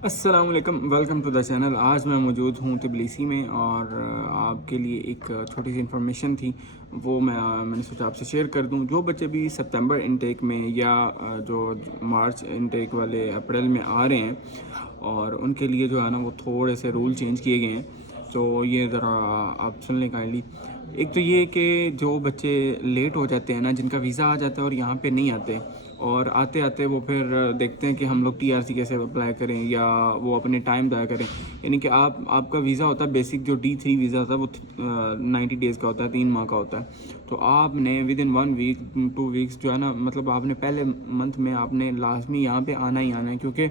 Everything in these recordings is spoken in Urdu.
السلام علیکم، ویلکم ٹو دا چینل۔ آج میں موجود ہوں تبلیسی میں اور آپ کے لیے ایک چھوٹی سی انفارمیشن تھی، وہ میں نے سوچا آپ سے شیئر کر دوں۔ جو بچے بھی سپتمبر انٹیک میں یا جو مارچ انٹیک والے اپریل میں آ رہے ہیں، اور ان کے لیے جو ہے نا وہ تھوڑے سے رول چینج کیے گئے ہیں، تو یہ ذرا آپ سن لیں کائنڈلی۔ ایک تو یہ کہ جو بچے لیٹ ہو جاتے ہیں نا، جن کا ویزا آ جاتا ہے اور یہاں پہ نہیں آتے، اور آتے آتے وہ پھر دیکھتے ہیں کہ ہم لوگ ٹی آر سی کیسے اپلائی کریں، یا وہ اپنے ٹائم ضائع کریں۔ یعنی کہ آپ کا ویزا ہوتا ہے بیسک، جو D3 ویزا ہوتا ہے وہ 90 ڈیز کا ہوتا ہے، 3 ماہ کا ہوتا ہے۔ تو آپ نے ود ان 1 ویک 2 ویکس جو ہے نا، مطلب آپ نے پہلے منتھ میں آپ نے لازمی یہاں پہ آنا ہی آنا ہے، کیونکہ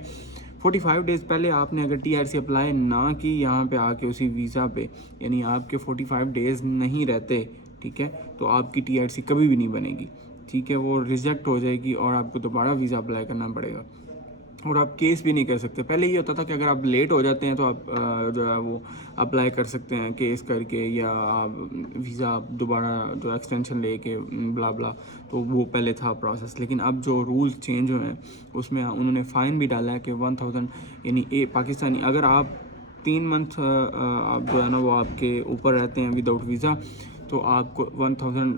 45 ڈیز پہلے آپ نے اگر ٹی آر سی اپلائی نہ کی یہاں پہ آ کے اسی ویزا پہ، یعنی آپ کے 45 ڈیز نہیں رہتے، ٹھیک ہے، تو آپ کی ٹی آر سی کبھی بھی نہیں بنے گی، ٹھیک ہے، وہ ریجیکٹ ہو جائے گی اور آپ کو دوبارہ ویزا اپلائی کرنا پڑے گا، اور آپ کیس بھی نہیں کر سکتے۔ پہلے یہ ہوتا تھا کہ اگر آپ لیٹ ہو جاتے ہیں تو آپ جو ہے وہ اپلائی کر سکتے ہیں کیس کر کے، یا آپ ویزا دوبارہ جو ایکسٹینشن لے کے بلا بلا، تو وہ پہلے تھا پروسیس۔ لیکن اب جو رولز چینج ہوئے ہیں اس میں انہوں نے فائن بھی ڈالا ہے کہ 1000، یعنی پاکستانی اگر آپ 3 منتھ آپ جو ہے نا وہ آپ کے اوپر رہتے ہیں وداؤٹ ویزا، تو آپ کو 1000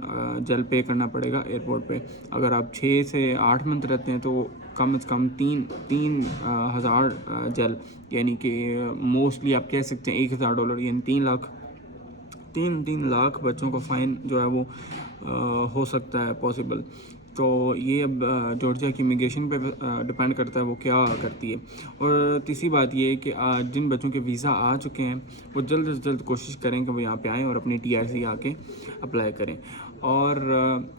جل پے کرنا پڑے گا ایئرپورٹ پہ۔ اگر آپ 6 سے 8 منتھ رہتے ہیں تو کم از کم 3,000 جل، یعنی کہ موسٹلی آپ کہہ سکتے ہیں $1,000، یعنی 3 لاکھ بچوں کو فائن جو ہے وہ ہو سکتا ہے پاسبل۔ تو یہ اب جارجیا کی امیگریشن پہ ڈپینڈ کرتا ہے وہ کیا کرتی ہے۔ اور تیسری بات یہ ہے کہ جن بچوں کے ویزا آ چکے ہیں وہ جلد از جلد کوشش کریں کہ وہ یہاں پہ آئیں اور اپنی ٹی آر سی آ کے اپلائی کریں۔ اور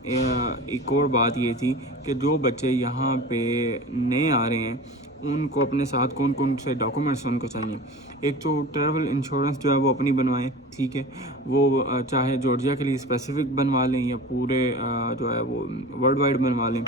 ایک اور بات یہ تھی کہ جو بچے یہاں پہ نئے آ رہے ہیں ان کو اپنے ساتھ کون کون سے ڈاکومنٹس ان کو چاہیے۔ ایک تو ٹریول انشورنس جو ہے وہ اپنی بنوائیں، ٹھیک ہے، وہ چاہے جارجیا کے لیے اسپیسیفک بنوا لیں یا پورے جو ہے وہ ورلڈ وائڈ بنوا لیں۔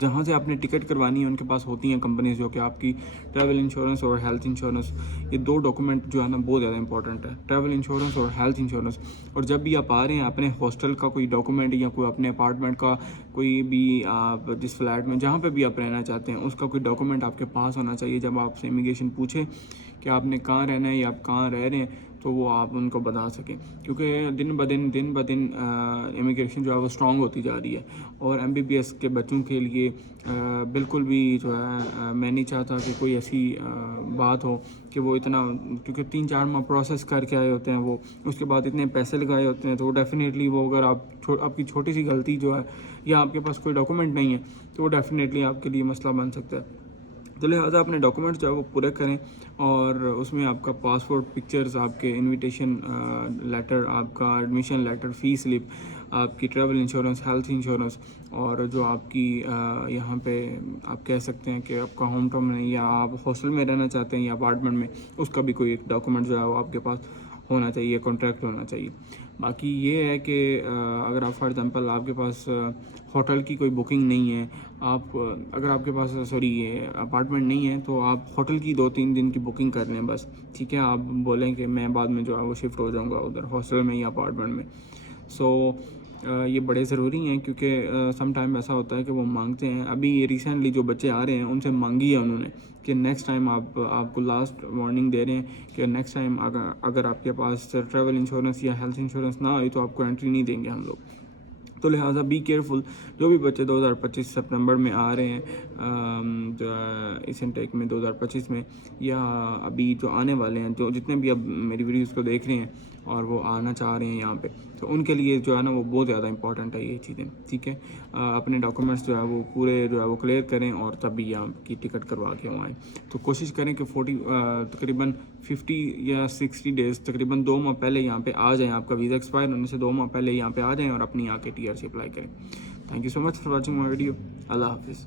جہاں سے آپ نے ٹکٹ کروانی ہے ان کے پاس ہوتی ہیں کمپنیز جو کہ آپ کی ٹریول انشورنس اور ہیلتھ انشورنس، یہ 2 ڈاکومنٹ جو ہے نا بہت زیادہ امپورٹنٹ ہے، ٹریول انشورنس اور ہیلتھ انشورنس۔ اور جب بھی آپ آ رہے ہیں اپنے ہاسٹل کا کوئی ڈاکومنٹ یا کوئی اپنے اپارٹمنٹ کا کوئی بھی، آپ جس فلیٹ میں جہاں پہ بھی آپ رہنا چاہتے ہیں اس کا کوئی ڈاکومنٹ آپ کے پاس ہونا چاہیے۔ جب آپ سے امیگریشن پوچھے کہ آپ نے کہاں رہنا ہے یا آپ کہاں رہ رہے ہیں تو وہ آپ ان کو بتا سکیں، کیونکہ دن بدن امیگریشن جو ہے وہ اسٹرانگ ہوتی جا رہی ہے۔ اور MBBS کے بچوں کے لیے بالکل بھی جو ہے میں نہیں چاہتا کہ کوئی ایسی بات ہو کہ وہ اتنا، کیونکہ 3-4 ماہ پروسیس کر کے آئے ہوتے ہیں وہ، اس کے بعد اتنے پیسے لگائے ہوتے ہیں، تو وہ ڈیفینیٹلی وہ اگر آپ کی چھوٹی سی غلطی جو ہے یا آپ کے پاس کوئی ڈاکومنٹ نہیں ہے تو وہ ڈیفینیٹلی آپ کے لیے مسئلہ بن سکتا ہے۔ تو لہٰذا اپنے ڈاکومنٹس جو ہے وہ پورے کریں، اور اس میں آپ کا پاسپورٹ پکچرز، آپ کے انویٹیشن لیٹر، آپ کا ایڈمیشن لیٹر، فی سلپ، آپ کی ٹریول انشورنس، ہیلتھ انشورنس، اور جو آپ کی یہاں پہ آپ کہہ سکتے ہیں کہ آپ کا ہوم ٹاؤن میں یا آپ ہاسٹل میں رہنا چاہتے ہیں یا اپارٹمنٹ میں، اس کا بھی کوئی ایک ڈاکومنٹ جو ہے وہ آپ کے پاس ہونا چاہیے، کانٹریکٹ ہونا چاہیے۔ باقی یہ ہے کہ اگر آپ فار ایگزامپل آپ کے پاس ہوٹل کی کوئی بکنگ نہیں ہے، اگر آپ کے پاس یہ اپارٹمنٹ نہیں ہے تو آپ ہوٹل کی 2-3 دن کی بکنگ کر لیں بس، ٹھیک ہے، آپ بولیں کہ میں بعد میں جو ہے وہ شفٹ ہو جاؤں گا ادھر ہاسٹل میں یا اپارٹمنٹ میں۔ یہ بڑے ضروری ہیں، کیونکہ سم ٹائم ایسا ہوتا ہے کہ وہ مانگتے ہیں۔ ابھی ریسنٹلی جو بچے آ رہے ہیں ان سے مانگی ہے انہوں نے کہ نیکسٹ ٹائم آپ کو لاسٹ وارننگ دے رہے ہیں کہ نیکسٹ ٹائم اگر آپ کے پاس ٹریول انشورنس یا ہیلتھ انشورنس نہ آئی تو آپ کو انٹری نہیں دیں گے ہم لوگ۔ تو لہٰذا بی کیئرفل، جو بھی بچے 2025 سپتمبر میں آ رہے ہیں جو اس انٹیک میں 2025 میں، یا ابھی جو آنے والے ہیں، جو جتنے بھی اب میری ویڈیوز کو دیکھ رہے ہیں اور وہ آنا چاہ رہے ہیں یہاں پہ، تو ان کے لیے جو ہے نا وہ بہت زیادہ امپورٹنٹ ہے یہ چیزیں، ٹھیک ہے۔ اپنے ڈاکومنٹس جو ہے وہ پورے جو ہے وہ کلیئر کریں اور تب بھی یہاں کی ٹکٹ کروا کے وہاں آئیں۔ تو کوشش کریں کہ تقریباً 50 یا 60 ڈیز، تقریباً 2 ماہ پہلے یہاں پہ آ جائیں، آپ کا ویزا ایکسپائر ہونے سے 2 ماہ پہلے یہاں پہ آ جائیں اور اپنی آ کے ٹی آر سی اپلائی کریں۔ Thank you so much for watching my video. اللہ حافظ۔